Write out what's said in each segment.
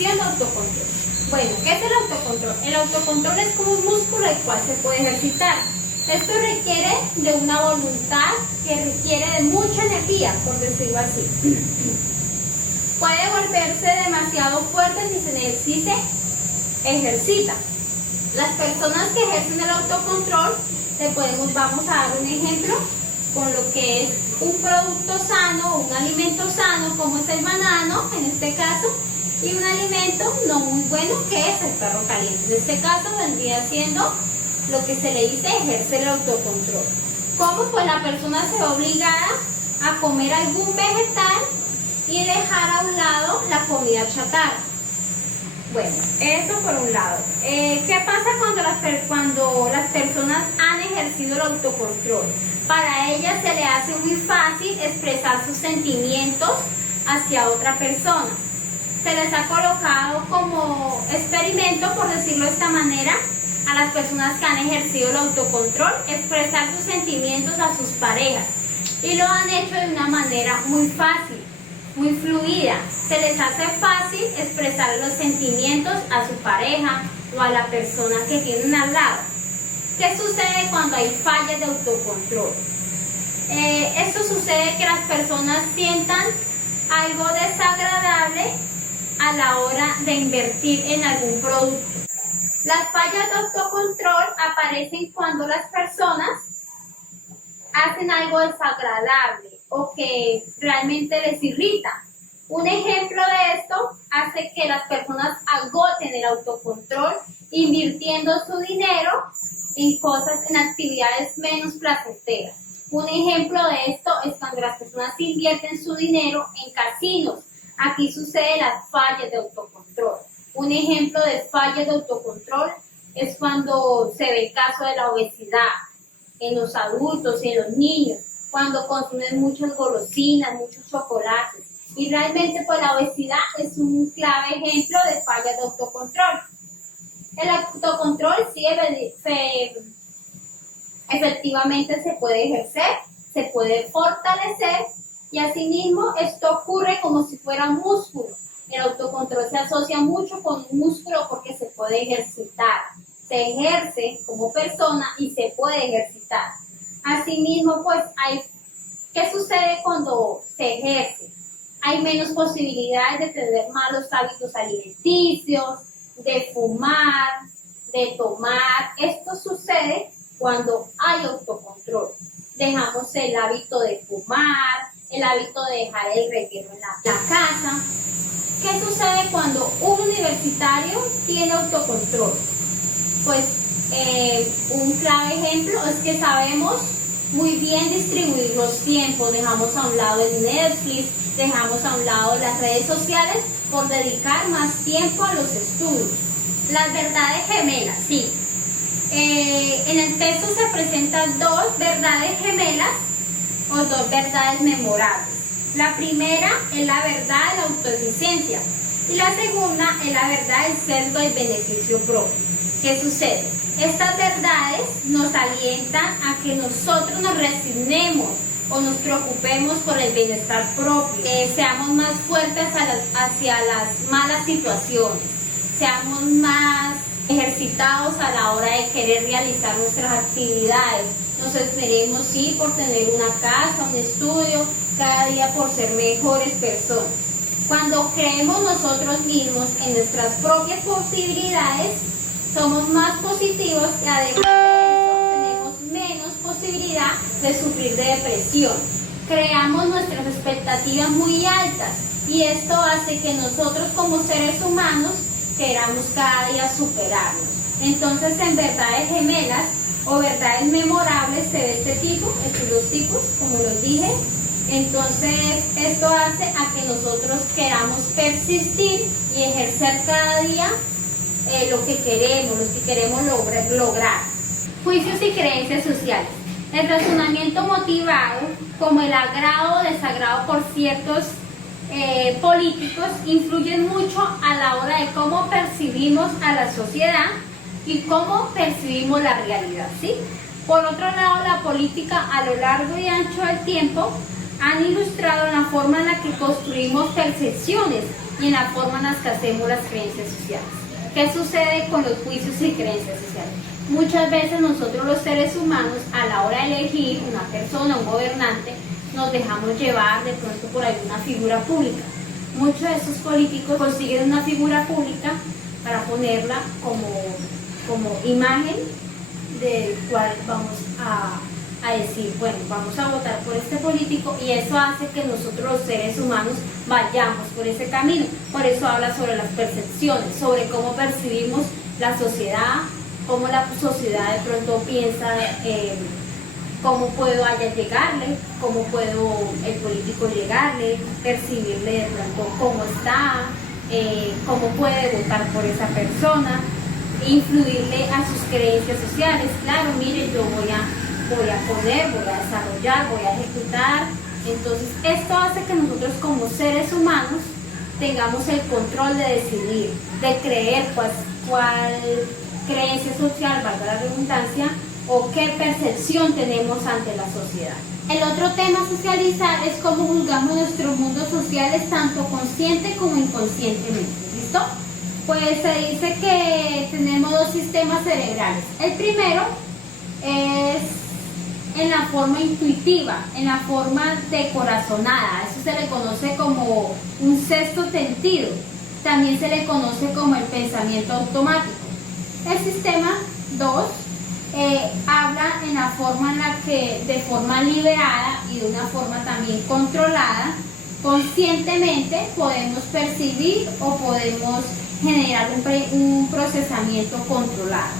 ejerciendo autocontrol. Bueno, ¿qué es el autocontrol? El autocontrol es como un músculo el cual se puede ejercitar. Esto requiere de una voluntad que requiere de mucha energía, por decirlo así. Puede volverse demasiado fuerte si se ejercita. Las personas que ejercen el autocontrol, vamos a dar un ejemplo con lo que es un producto sano, un alimento sano, como es el banano, en este caso, y un alimento no muy bueno, que es el perro caliente. En este caso vendría siendo lo que se le dice ejercer el autocontrol. ¿Cómo? Pues la persona se ve obligada a comer algún vegetal y dejar a un lado la comida chatarra. Bueno, eso por un lado. ¿Qué pasa cuando las personas han ejercido el autocontrol? Para ellas se le hace muy fácil expresar sus sentimientos hacia otra persona. Se les ha colocado como experimento, por decirlo de esta manera, a las personas que han ejercido el autocontrol, expresar sus sentimientos a sus parejas. Y lo han hecho de una manera muy fácil, muy fluida. Se les hace fácil expresar los sentimientos a su pareja o a la persona que tienen al lado. ¿Qué sucede cuando hay fallas de autocontrol? Esto sucede que las personas sientan algo desagradable a la hora de invertir en algún producto. Las fallas de autocontrol aparecen cuando las personas hacen algo desagradable o que realmente les irrita. Un ejemplo de esto hace que las personas agoten el autocontrol invirtiendo su dinero en actividades menos placenteras. Un ejemplo de esto es cuando las personas invierten su dinero en casinos. Aquí suceden las fallas de autocontrol. Un ejemplo de fallas de autocontrol es cuando se ve el caso de la obesidad en los adultos y en los niños, cuando consumen muchas golosinas, muchos chocolates. Y realmente pues la obesidad es un clave ejemplo de fallas de autocontrol. El autocontrol sí efectivamente se puede ejercer, se puede fortalecer y asimismo esto ocurre como si fuera un músculo. El autocontrol se asocia mucho con un músculo porque se puede ejercitar, se ejerce como persona y se puede ejercitar. Asimismo, pues ¿qué sucede cuando se ejerce? Hay menos posibilidades de tener malos hábitos alimenticios, de fumar, de tomar. Esto sucede cuando hay autocontrol. Dejamos el hábito de fumar, el hábito de dejar el reguero en la casa. ¿Qué sucede cuando un universitario tiene autocontrol? Pues un clave ejemplo es que sabemos muy bien distribuir los tiempos. Dejamos a un lado el Netflix, dejamos a un lado las redes sociales por dedicar más tiempo a los estudios. Las verdades gemelas, sí. En el texto se presentan dos verdades gemelas o dos verdades memorables. La primera es la verdad de la autoeficiencia y la segunda es la verdad del sesgo del beneficio propio. ¿Qué sucede? Estas verdades nos alientan a que nosotros nos resignemos o nos preocupemos por el bienestar propio, seamos más fuertes hacia las malas situaciones, seamos más ejercitados a la hora de querer realizar nuestras actividades, nos esmeremos sí por tener una casa, un estudio, cada día por ser mejores personas. Cuando creemos nosotros mismos en nuestras propias posibilidades, somos más positivos y además de eso tenemos menos posibilidad de sufrir de depresión. Creamos nuestras expectativas muy altas y esto hace que nosotros como seres humanos queramos cada día superarnos. Entonces en verdades gemelas o verdades memorables se ve estos dos tipos, como los dije. Entonces esto hace a que nosotros queramos persistir y ejercer cada día lo que queremos lograr. Juicios y creencias sociales. El razonamiento motivado, como el agrado o desagrado por ciertos políticos, influyen mucho a la hora de cómo percibimos a la sociedad y cómo percibimos la realidad, ¿sí? Por otro lado, la política a lo largo y ancho del tiempo han ilustrado en la forma en la que construimos percepciones y en la forma en la que hacemos las creencias sociales. ¿Qué sucede con los juicios y creencias sociales? Muchas veces nosotros los seres humanos, a la hora de elegir una persona, un gobernante, nos dejamos llevar de pronto por alguna figura pública. Muchos de estos políticos consiguen una figura pública para ponerla como imagen del cual vamos a decir, bueno, vamos a votar por este político, y eso hace que nosotros los seres humanos vayamos por ese camino. Por eso habla sobre las percepciones, sobre cómo percibimos la sociedad, cómo la sociedad de pronto piensa, cómo puedo llegarle, cómo puedo el político llegarle, percibirle de pronto cómo está, cómo puede votar por esa persona, influirle a sus creencias sociales. Claro, mire, yo voy a poner, voy a desarrollar, voy a ejecutar. Entonces esto hace que nosotros como seres humanos tengamos el control de decidir, de creer cuál creencia social, valga la redundancia, o qué percepción tenemos ante la sociedad. El otro tema a socializar es cómo juzgamos nuestros mundos sociales, tanto consciente como inconscientemente. ¿Listo? Pues se dice que tenemos dos sistemas cerebrales. El primero es en la forma intuitiva, en la forma de corazonada. Eso se le conoce como un sexto sentido. También se le conoce como el pensamiento automático. El sistema 2 habla en la forma en la que, de forma liberada y de una forma también controlada, conscientemente podemos percibir o podemos generar un procesamiento controlado.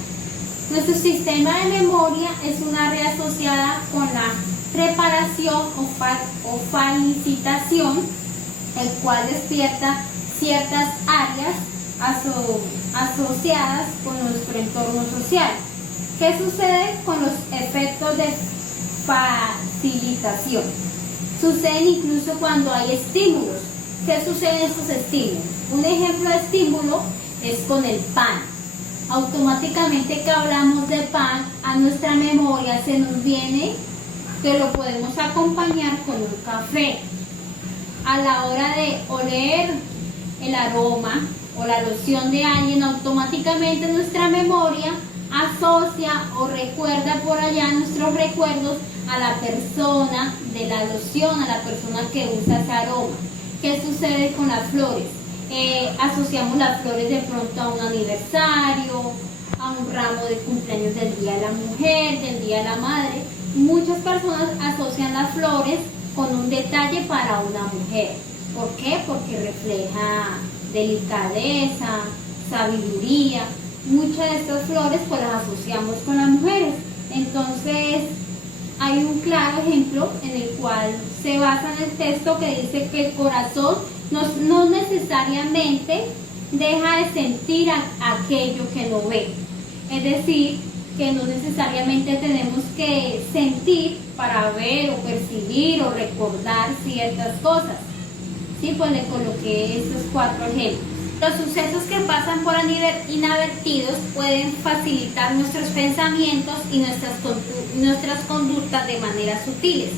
Nuestro sistema de memoria es una red asociada con la preparación o facilitación, el cual despierta ciertas áreas asociadas con nuestro entorno social. ¿Qué sucede con los efectos de facilitación? Suceden incluso cuando hay estímulos. ¿Qué sucede en estos estímulos? Un ejemplo de estímulo es con el pan. Automáticamente que hablamos de pan, a nuestra memoria se nos viene que lo podemos acompañar con un café. A la hora de oler el aroma o la loción de alguien, automáticamente nuestra memoria asocia o recuerda por allá nuestros recuerdos a la persona de la loción, a la persona que usa ese aroma. ¿Qué sucede con las flores? Asociamos las flores de pronto a un aniversario, a un ramo de cumpleaños del Día de la Mujer, del Día de la Madre. Muchas personas asocian las flores con un detalle para una mujer. ¿Por qué? Porque refleja delicadeza, sabiduría. Muchas de estas flores pues las asociamos con las mujeres. Entonces hay un claro ejemplo en el cual se basa en el texto que dice que el corazón no necesariamente deja de sentir aquello que no ve. Es decir, que no necesariamente tenemos que sentir para ver o percibir o recordar ciertas cosas. Sí, pues le coloqué estos 4 ejemplos. Los sucesos que pasan por inadvertidos pueden facilitar nuestros pensamientos y nuestras conductas de maneras sutiles.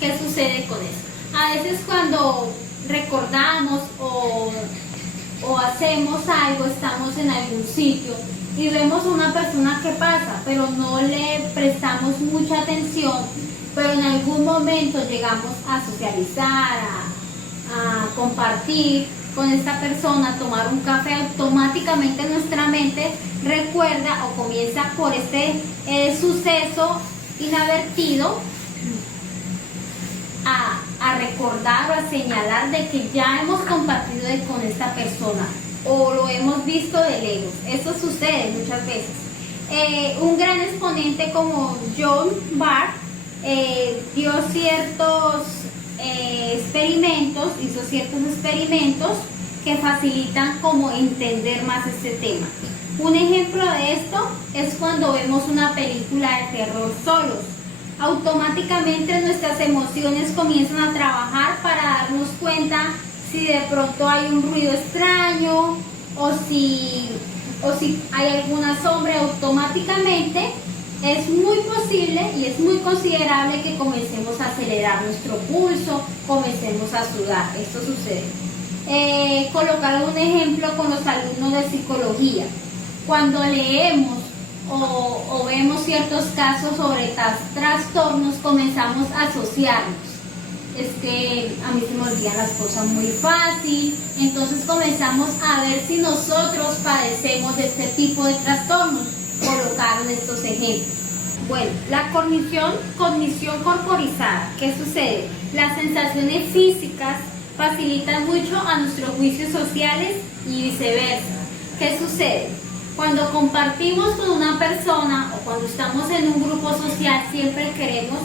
¿Qué sucede con eso? A veces cuando recordamos o hacemos algo, estamos en algún sitio y vemos a una persona que pasa, pero no le prestamos mucha atención, pero en algún momento llegamos a socializar, a compartir con esta persona, tomar un café, automáticamente nuestra mente recuerda o comienza por este suceso inadvertido a recordar o a señalar de que ya hemos compartido con esta persona o lo hemos visto de lejos. Eso sucede muchas veces. Un gran exponente como John Barr dio ciertos hizo ciertos experimentos que facilitan como entender más este tema. Un ejemplo de esto es cuando vemos una película de terror solos. Automáticamente nuestras emociones comienzan a trabajar para darnos cuenta si de pronto hay un ruido extraño o si hay alguna sombra. Automáticamente es muy posible y es muy considerable que comencemos a acelerar nuestro pulso, comencemos a sudar. Esto sucede. Colocar un ejemplo con los alumnos de psicología. Cuando leemos o vemos ciertos casos sobre trastornos, comenzamos a asociarnos. Es que a mí se me olvidan las cosas muy fácil, entonces comenzamos a ver si nosotros padecemos de este tipo de trastornos. Colocaron estos ejemplos. Bueno, la cognición corporizada. ¿Qué sucede? Las sensaciones físicas facilitan mucho a nuestros juicios sociales y viceversa. ¿Qué sucede? Cuando compartimos con una persona o cuando estamos en un grupo social, siempre queremos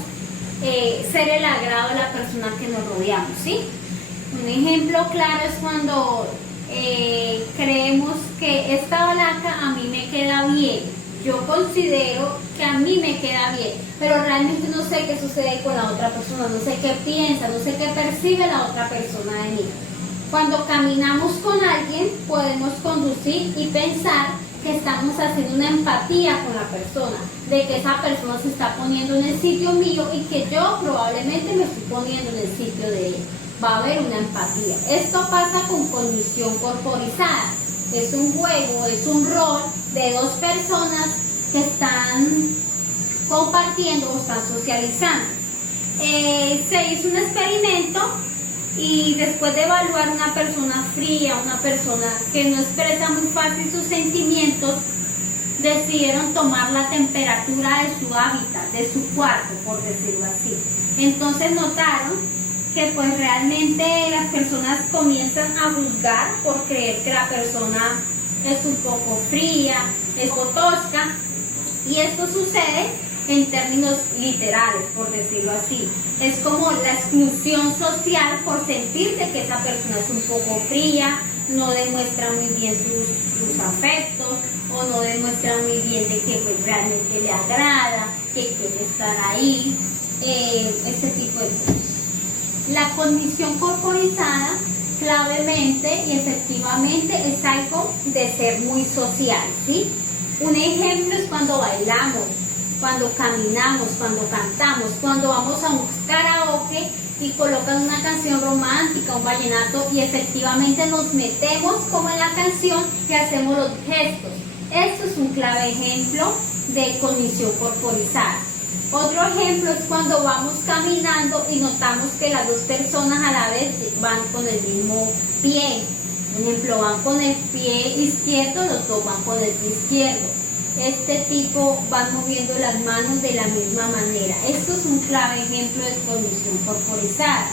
ser el agrado de la persona que nos rodeamos, ¿sí? Un ejemplo claro es cuando creemos que esta balaca a mí me queda bien. Yo considero que a mí me queda bien, pero realmente no sé qué sucede con la otra persona, no sé qué piensa, no sé qué percibe la otra persona de mí. Cuando caminamos con alguien, podemos conducir y pensar que estamos haciendo una empatía con la persona, de que esa persona se está poniendo en el sitio mío y que yo probablemente me estoy poniendo en el sitio de él. Va a haber una empatía. Esto pasa con cognición corporizada. Es un juego, es un rol de dos personas que están compartiendo o están socializando. Se hizo un experimento y después de evaluar una persona fría, una persona que no expresa muy fácil sus sentimientos, decidieron tomar la temperatura de su hábitat, de su cuarto, por decirlo así. Entonces notaron que pues realmente las personas comienzan a juzgar por creer que la persona es un poco fría, es poco tosca, y esto sucede en términos literales, por decirlo así. Es como la exclusión social por sentir de que esa persona es un poco fría, no demuestra muy bien sus afectos, o no demuestra muy bien de que pues, realmente le agrada, que quiere estar ahí, este tipo de cosas. La cognición corporizada, clavemente y efectivamente, es algo de ser muy social, ¿sí? Un ejemplo es cuando bailamos, cuando caminamos, cuando cantamos, cuando vamos a un karaoke y colocan una canción romántica, un vallenato, y efectivamente nos metemos como en la canción y hacemos los gestos. Esto es un clave ejemplo de cognición corporizada. Otro ejemplo es cuando vamos caminando y notamos que las dos personas a la vez van con el mismo pie. Por ejemplo, van con el pie izquierdo, los dos van con el pie izquierdo. Este tipo van moviendo las manos de la misma manera. Esto es un clave ejemplo de cognición corporizada.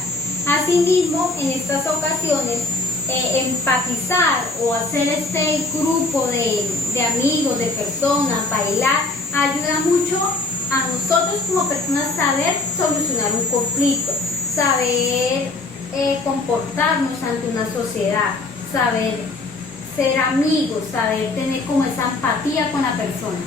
Asimismo, en estas ocasiones, empatizar o hacer este grupo de amigos, de personas, bailar, ayuda mucho a nosotros como personas saber solucionar un conflicto, saber comportarnos ante una sociedad, saber ser amigos, saber tener como esa empatía con la persona.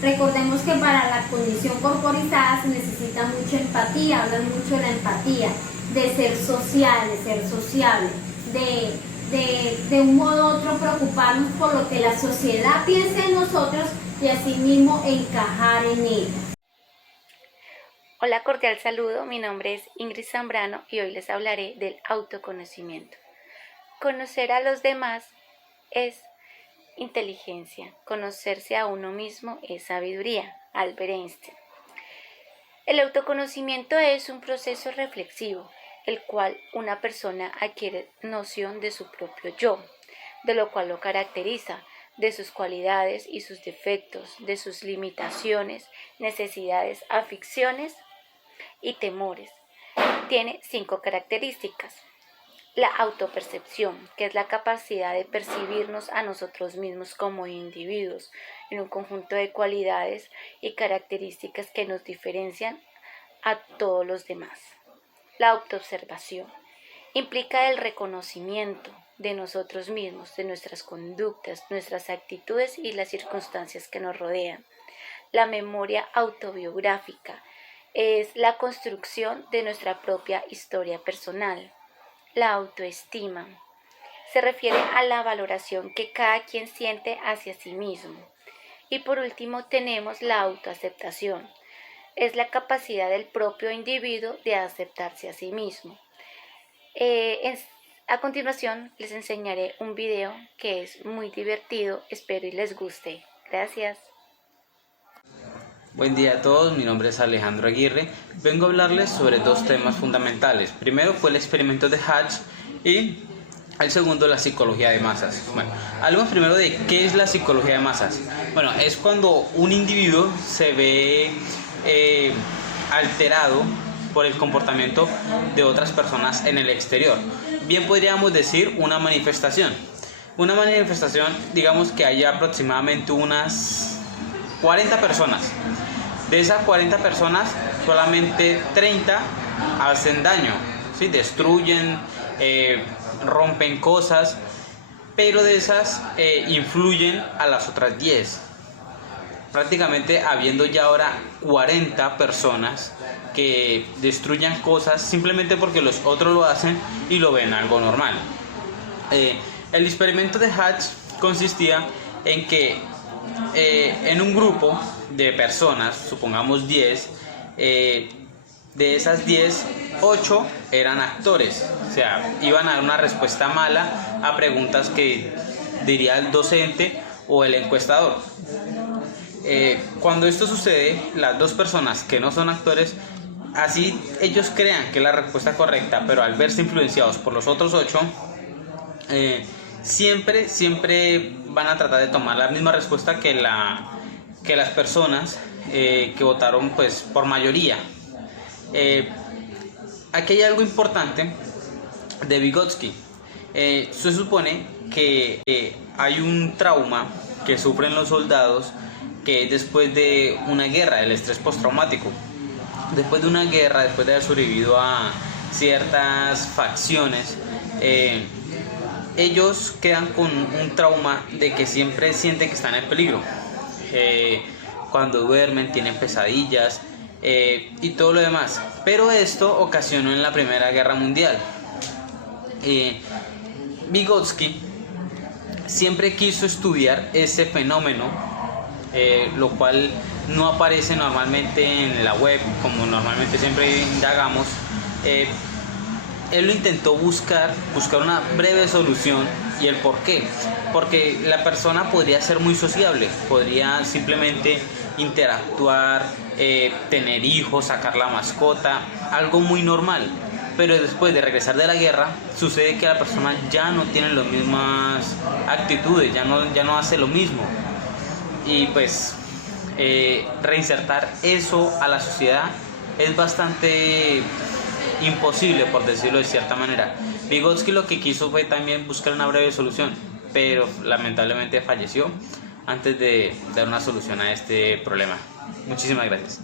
Recordemos que para la cognición corporizada se necesita mucha empatía, hablan mucho de la empatía, de ser social, de ser sociable, de un modo u otro preocuparnos por lo que la sociedad piensa en nosotros y asimismo encajar en ella. Hola, cordial saludo, mi nombre es Ingrid Zambrano y hoy les hablaré del autoconocimiento. Conocer a los demás es inteligencia, conocerse a uno mismo es sabiduría. Albert Einstein. El autoconocimiento es un proceso reflexivo, el cual una persona adquiere noción de su propio yo, de lo cual lo caracteriza, de sus cualidades y sus defectos, de sus limitaciones, necesidades, aficiones y temores. Tiene 5 características. La autopercepción, que es la capacidad de percibirnos a nosotros mismos como individuos en un conjunto de cualidades y características que nos diferencian a todos los demás. La autoobservación implica el reconocimiento de nosotros mismos, de nuestras conductas, nuestras actitudes y las circunstancias que nos rodean. La memoria autobiográfica es la construcción de nuestra propia historia personal. La autoestima se refiere a la valoración que cada quien siente hacia sí mismo. Y por último tenemos la autoaceptación. Es la capacidad del propio individuo de aceptarse a sí mismo. A continuación les enseñaré un video que es muy divertido, espero y les guste. Gracias. Buen día a todos, mi nombre es Alejandro Aguirre. Vengo a hablarles sobre dos temas fundamentales. Primero fue el experimento de Hatch y el segundo la psicología de masas. Bueno, hablemos primero de qué es la psicología de masas. Bueno, es cuando un individuo se ve alterado por el comportamiento de otras personas en el exterior. Bien podríamos decir una manifestación. Una manifestación, digamos que haya aproximadamente unas 40 personas. De esas 40 personas, solamente 30 hacen daño, ¿sí? Destruyen, rompen cosas, pero de esas influyen a las otras 10. Prácticamente habiendo ya ahora 40 personas que destruyan cosas simplemente porque los otros lo hacen y lo ven algo normal. El experimento de Hatch consistía en que en un grupo de personas, supongamos 10, de esas 10, 8 eran actores, o sea, iban a dar una respuesta mala a preguntas que diría el docente o el encuestador. Cuando esto sucede, las dos personas que no son actores, así ellos crean que es la respuesta correcta, pero al verse influenciados por los otros 8, siempre van a tratar de tomar la misma respuesta que las personas que votaron pues por mayoría. Aquí hay algo importante de Vygotsky. Se supone que hay un trauma que sufren los soldados que es después de una guerra, el estrés postraumático. Después de una guerra, después de haber sobrevivido a ciertas facciones, ellos quedan con un trauma de que siempre sienten que están en peligro. Cuando duermen tienen pesadillas y todo lo demás. Pero esto ocasionó en la Primera Guerra Mundial. Vygotsky siempre quiso estudiar ese fenómeno, lo cual no aparece normalmente en la web, como normalmente siempre indagamos. Él lo intentó buscar una breve solución. ¿Y el por qué? Porque la persona podría ser muy sociable, podría simplemente interactuar, tener hijos, sacar la mascota, algo muy normal. Pero después de regresar de la guerra, sucede que la persona ya no tiene las mismas actitudes, ya no hace lo mismo. Y pues reinsertar eso a la sociedad es bastante imposible, por decirlo de cierta manera. Vygotsky lo que quiso fue también buscar una breve solución, pero lamentablemente falleció antes de dar una solución a este problema. Muchísimas gracias.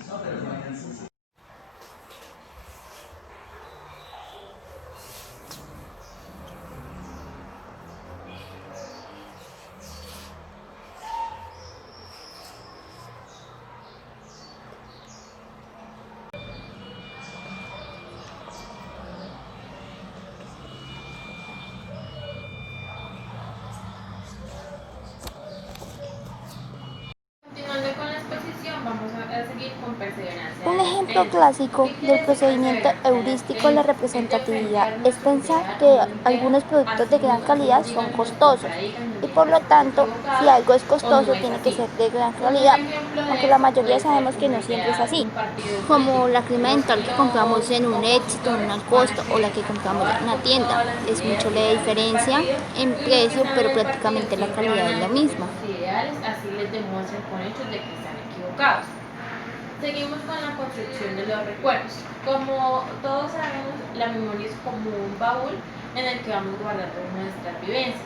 Continuando con la exposición, vamos a seguir con perseverancia. Un ejemplo clásico del procedimiento heurístico de la representatividad es pensar que algunos productos de gran calidad son costosos y por lo tanto, si algo es costoso tiene que ser de gran calidad, aunque la mayoría sabemos que no siempre es así, como la crema dental que compramos en un Éxito, en un Alcosto o la que compramos en una tienda. Es mucho la diferencia en precio, pero prácticamente la calidad es la misma. Ideales, así les demuestran con hechos de que están equivocados. Seguimos con la construcción de los recuerdos. Como todos sabemos, la memoria es como un baúl en el que vamos guardando nuestras vivencias.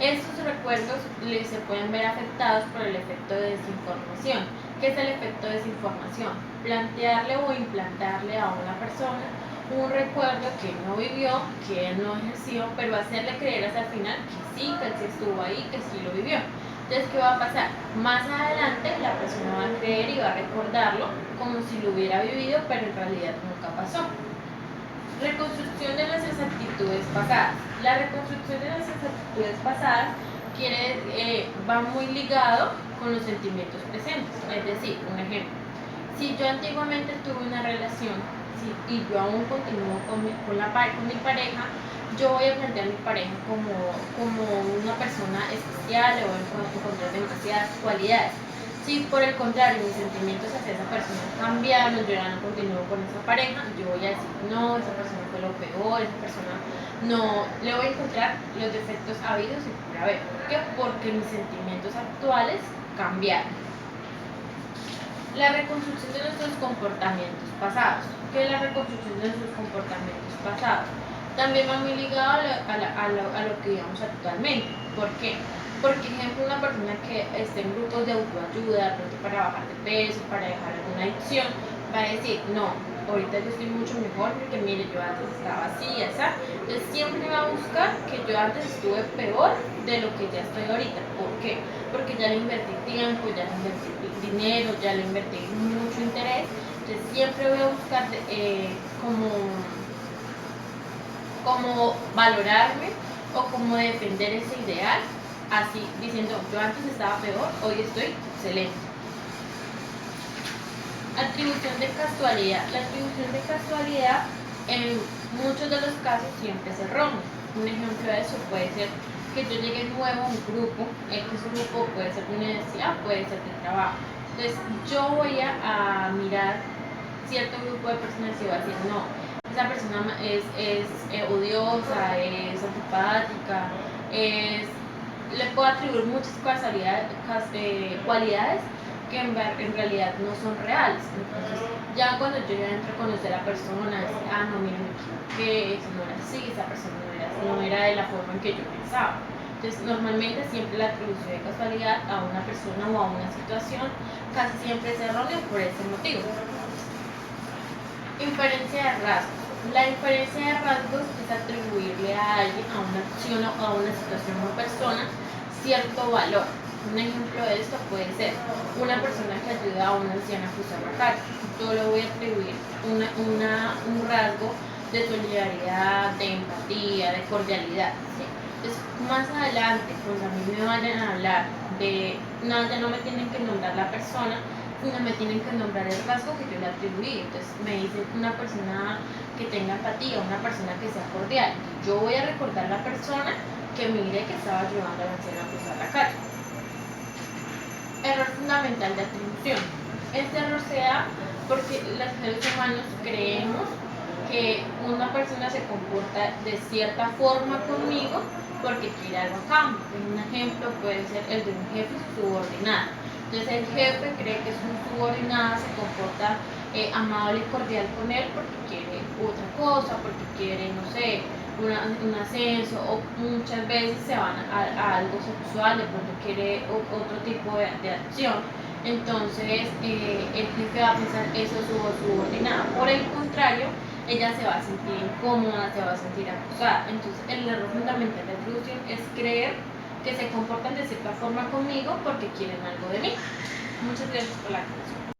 Estos recuerdos se pueden ver afectados por el efecto de desinformación. ¿Qué es el efecto de desinformación? Plantearle o implantarle a una persona un recuerdo que no vivió, que él no ejerció, pero hacerle creer hasta el final que sí estuvo ahí, que sí lo vivió. Entonces, ¿qué va a pasar? Más adelante la persona va a creer y va a recordarlo como si lo hubiera vivido, pero en realidad nunca pasó. Reconstrucción de nuestras actitudes pasadas. La reconstrucción de nuestras actitudes pasadas va muy ligado con los sentimientos presentes. Es decir, un ejemplo, si yo antiguamente tuve una relación y yo aún continúo con mi pareja, yo voy a plantear a mi pareja como una persona especial, le voy a encontrar demasiadas cualidades. Si por el contrario mis sentimientos hacia esa persona cambiaron, yo ya no continúo con esa pareja, yo voy a decir, no, esa persona fue lo peor, esa persona no, le voy a encontrar los defectos habidos y por haber. ¿Por qué? Porque mis sentimientos actuales cambiaron. La reconstrucción de nuestros comportamientos pasados. ¿Qué es la reconstrucción de nuestros comportamientos pasados? También va muy ligado a lo que vivamos actualmente. ¿Por qué? Porque, ejemplo, una persona que esté en grupos de autoayuda, de pronto para bajar de peso, para dejar alguna adicción, va a decir, no, ahorita yo estoy mucho mejor porque mire, yo antes estaba así, así. Entonces siempre va a buscar que yo antes estuve peor de lo que ya estoy ahorita. ¿Por qué? Porque ya le invertí tiempo, ya le invertí dinero, ya le invertí mucho interés. Entonces siempre voy a buscar como valorarme o como defender ese ideal, así diciendo, yo antes estaba peor, hoy estoy excelente. Atribución de casualidad. La atribución de casualidad en muchos de los casos siempre es errónea. Un ejemplo de eso puede ser que yo llegue nuevo a un grupo, ese grupo puede ser de universidad, puede ser de trabajo. Entonces yo voy a mirar cierto grupo de personas y voy a decir, no, esa persona es odiosa, es antipática, le puedo atribuir muchas cualidades que en realidad no son reales. Entonces, ya cuando yo ya entro a conocer a la persona, decir, no, mira, me equivoqué, eso no era así, esa persona no era de la forma en que yo pensaba. Entonces, normalmente siempre la atribución de casualidad a una persona o a una situación casi siempre es errónea por ese motivo. Inferencia de rasgos. La inferencia de rasgos es atribuirle a alguien, a una acción o a una situación o persona cierto valor. Un ejemplo de esto puede ser una persona que ayuda a una anciana a cruzar la calle. Yo le voy a atribuir un rasgo de solidaridad, de empatía, de cordialidad, ¿sí? Entonces, más adelante, cuando a mí me vayan a hablar ya no me tienen que nombrar la persona, sino me tienen que nombrar el rasgo que yo le atribuí. Entonces me dicen una persona que tenga empatía, una persona que sea cordial. Yo voy a recordar a la persona que mire que estaba ayudando a la anciana a cruzar la calle. Error fundamental de atribución. Este error se da porque los seres humanos creemos que una persona se comporta de cierta forma conmigo porque quiere algo a cambio. Un ejemplo puede ser el de un jefe subordinado. Entonces el jefe cree que es un subordinado, se comporta amable y cordial con él porque quiere otra cosa, porque quiere, no sé, un ascenso, o muchas veces se van a algo sexual, de pronto quiere otro tipo de acción. Entonces el jefe va a pensar eso es su subordinado. Por el contrario, ella se va a sentir incómoda, se va a sentir acosada. Entonces el error fundamental de atribución es creer que se comportan de cierta forma conmigo porque quieren algo de mí. Muchas gracias por la atención.